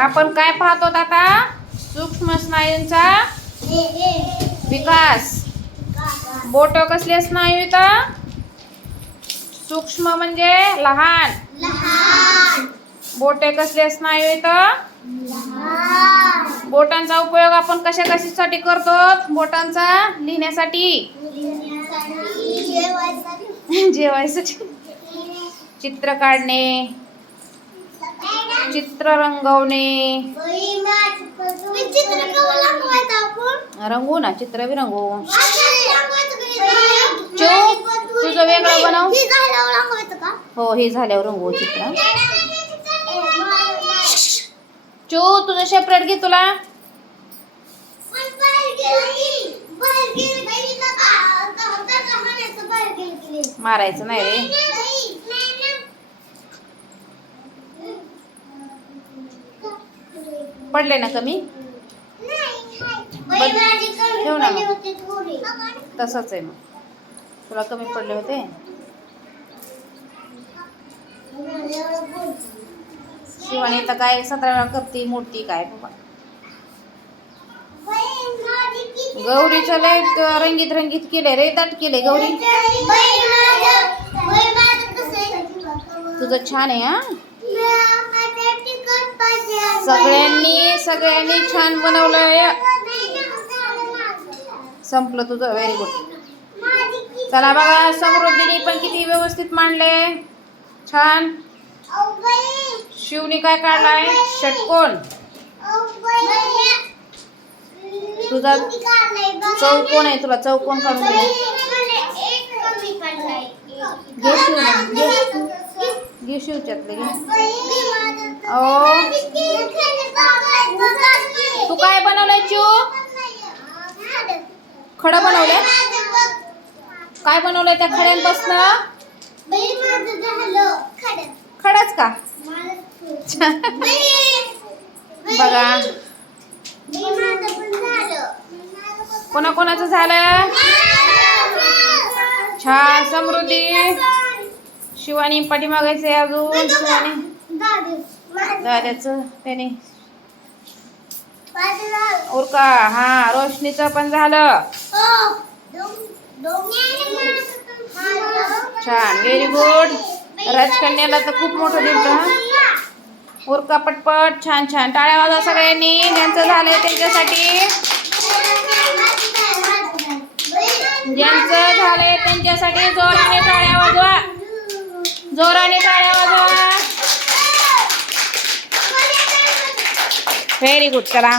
आपण काय पाहतो आता सूक्ष्म स्नायूंचा विकास. बोट कसले स्नायू इथं? सूक्ष्म म्हणजे लहान. बोटे कसले स्नायू इथं? बोटांचा उपयोग आपण कशा कशासाठी करतो? बोटांचा लिहिण्यासाठी. जेवायसाठी. चित्र काढणे. चित्र रंगवणे रंगवू ना चित्र बी रंगवू. तुझं वेगळं बनव. हो हे झाल्यावर रंगवू चित्र. चो तुझं सेपरेट घे तुला. मारायचं नाही रे. पडले ना कमी? ठेव ना. तसंच आहे मग. तुला कमी पडले होते? शिवानी तर काय सतरा वेळा करते मूर्ती काय बाबा. गौरीचं लय त- रंगीत रंगीत केले रे दाट केले गौरी. तुझं छान आहे हा? सगळ्यांनी सगळ्यांनी छान बनवलंय. संपलं तुझं व्हेरी गुड चला बघा समृद्धीने पण किती व्यवस्थित मांडले छान. शिवनी काय काढलाय? षटकोण तुझा चौकोन आहे तुला चौकोन काढून घे शिव ना, घे. घे शिवच्यातले घे. खडं बनवलंय? काय बनवलंय त्या खड्यांपासनं? खडच का? बघा. कोणाकोणाचं झालं? छान समृद्धी. शिवानी पाठीमागायचे अजून शिवानी. दाद्याचं त्याने. उरका हा रोशनीचं पण झालं. छान व्हेरी गुड राजकन्याला तर खूप मोठं दिलं उरका पटपट छान छान. टाळ्या वाजवा सगळ्यांनी. ज्यांचं झालंय त्यांच्यासाठी. ज्यांचं झालंय त्यांच्यासाठी जोराने टाळ्या वाजवा. जोराने टाळ्या वाजवा. व्हेरी गुड चला.